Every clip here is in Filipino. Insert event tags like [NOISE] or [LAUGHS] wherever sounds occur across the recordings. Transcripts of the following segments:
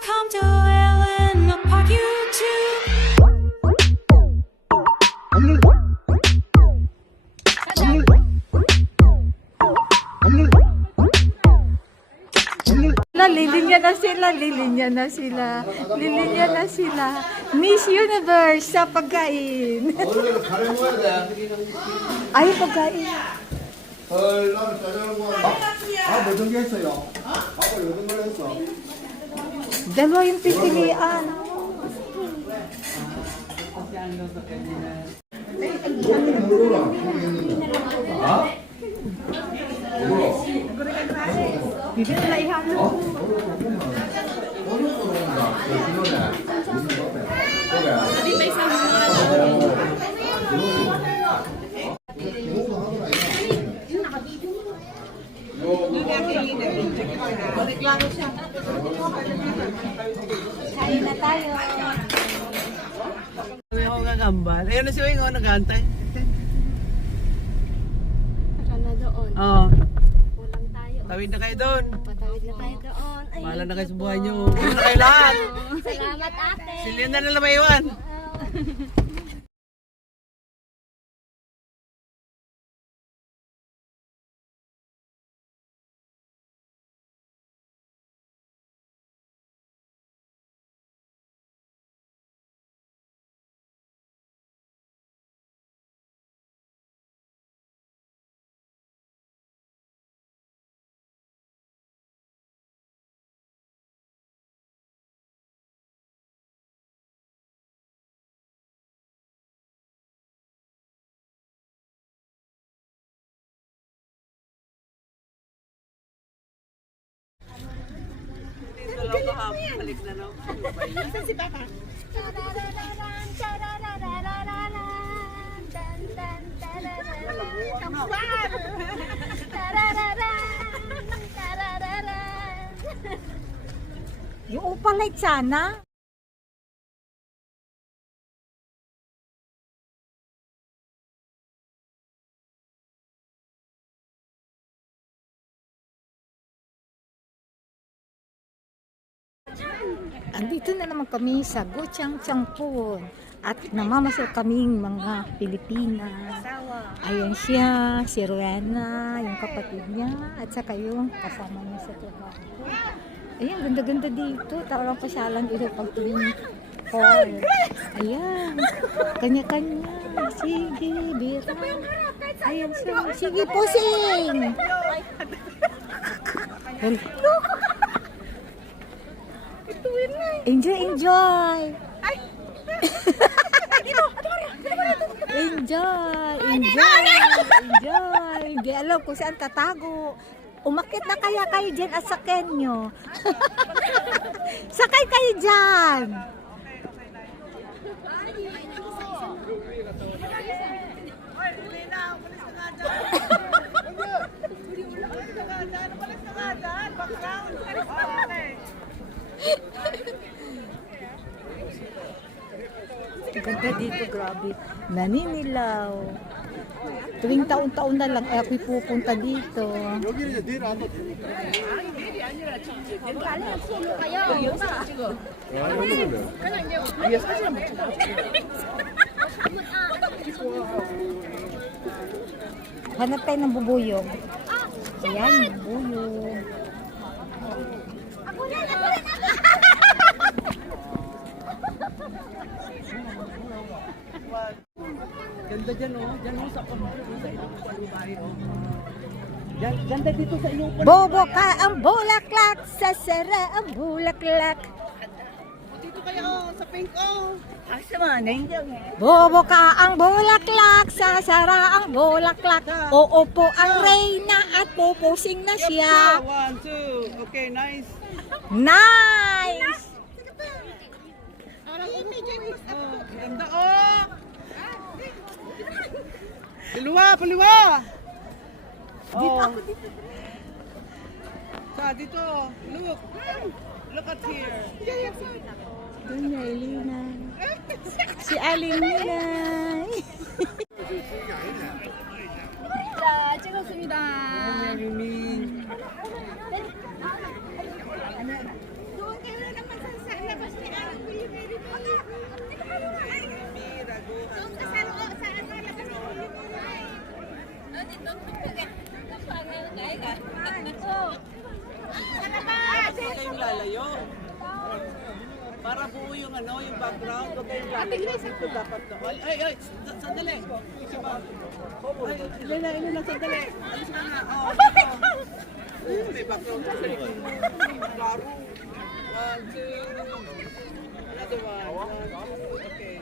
Welcome to Ellen Park YouTube. La, lilinya na sila, lilinya na sila, lilinya na sila. Miss Universe sa pagkain. [LAUGHS] 오늘 가래 먹어야 돼. Ay, pagkain. 헐, 나는 짜장면 먹어. 아, 몇개 했어요? 아빠 몇개 했어? Dalawa yung pipilian. Bibili na ihalo. Oh? Tayo. Sabi ako gagambal. Ayun na si Wing, oh, nag-aantay. Saka na doon. Oo. Kulang tayo. Tawid na kayo doon. Patawid na tayo doon. Ay, Bahala na kayo sa buhay nyo. Bahala na kayo lahat. Salamat ate. Sila na nila maiwan. Kahapon. Balik na no. Tararararan, tarararararan, tan, tan, tarararan. Kampar! Tarararan, tarararan. Yung upalay sana. Andito na naman kami sa Gochang Changpon at namamasal kaming mga Pilipinas. Ayan siya, si Rowena, yung kapatid niya, at saka yung kasama niya sa trabaho. Ayan, ganda-ganda dito. Tarang pasyalan dito pag tuwing fall. Ayan, kanya-kanya. Sige, bira. Ayan siya. Sige, posing! Well, [LAUGHS] Enjoy, enjoy! enjoy, enjoy, enjoy. Hindi alam kung saan tatago. Umakit na kaya kayo dyan at sakyan nyo. [LAUGHS] Sakay kayo dyan. Ganda dito, grabe, naninilaw. Tuwing taon-taon na lang, eh, ako'y pupunta dito. Hanap tayo ng bubuyog. Ayan, bubuyog. Ako Ganda dyan oh. Dyan oh sa pamalo. Sa ilong sa bahay oh. Dyan, ganda dito sa ilong Bobo ka ang bulaklak, sasara ang bulaklak. Dito kayo oh. Sa pink oh. Bobo ka ang bulaklak, sasara ang bulaklak. Uupo ang reyna at pupusing na siya. One, two. Okay, nice. Nice! Oh, ganda oh. Paliwa, paliwa. Dito ako dito. Sa dito. Look. Look at here. Doon Elena. Si Aling Ninay. 자, 찍었습니다. Ano, yung background. Huwag kayong lalagyan. Dito dapat to. Ay, ay, ay, sa- sandali. Ay, ilan na, ilan na, sandali. Alis na na. Oh, dito. Ay, may background sa likod. Klaro. One, two. Another one. One, two. Okay.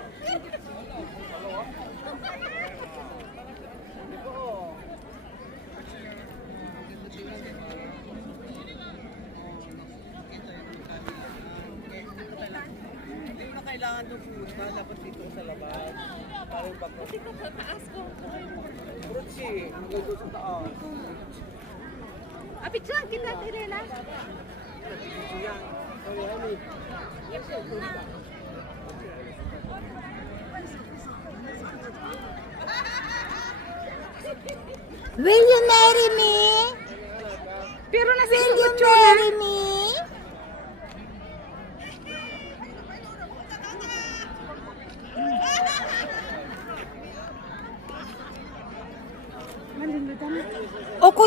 Oo. Hindi mo na kailangan doon pumunta, dapat dito sa labas. Para yung background. Kasi kung tataas ko, Brutsi, hanggang doon sa taas. Apit siya, kita, Tirela. Yan. Sorry, honey. Will you marry me? Pero nasa Will you marry me?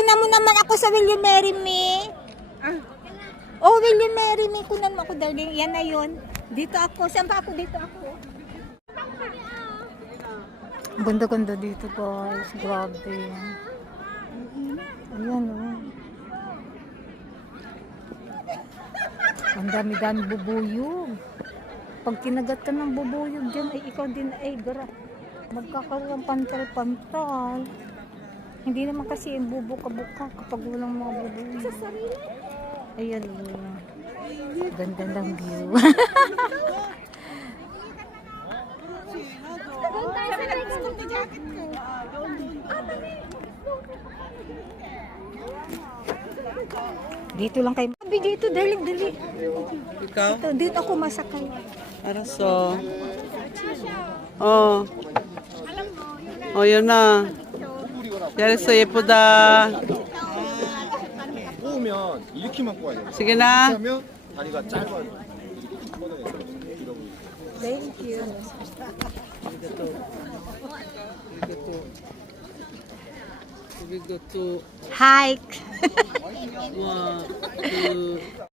Kunan mo naman ako sa Will you marry me? Oh, will you marry me? Kunan mo ako, darling. Yan na yun. Dito ako. Saan pa ako? Dito ako. Ganda-ganda dito guys. Grabe. Ayan oh. Ang dami-dami bubuyog. Pag kinagat ka ng bubuyog dyan, ay ikaw din ay gara. Magkakaroon ng pantal-pantal. Hindi naman kasi yung bubuka-buka kapag walang mga bubuyog. Sa sarili? Ayan oh. Ganda ng view. [LAUGHS] Dito lang kayo. Sabi dito, dali, dali. Ikaw? Dito, dito ako masakay. Araso. Oh. Oh, yun na. 잘했어 예쁘다. 꼬우면 이렇게만 꼬아야 돼요 승현아 그러면 다리가 짧아요 우리도 하이크. 와, 그.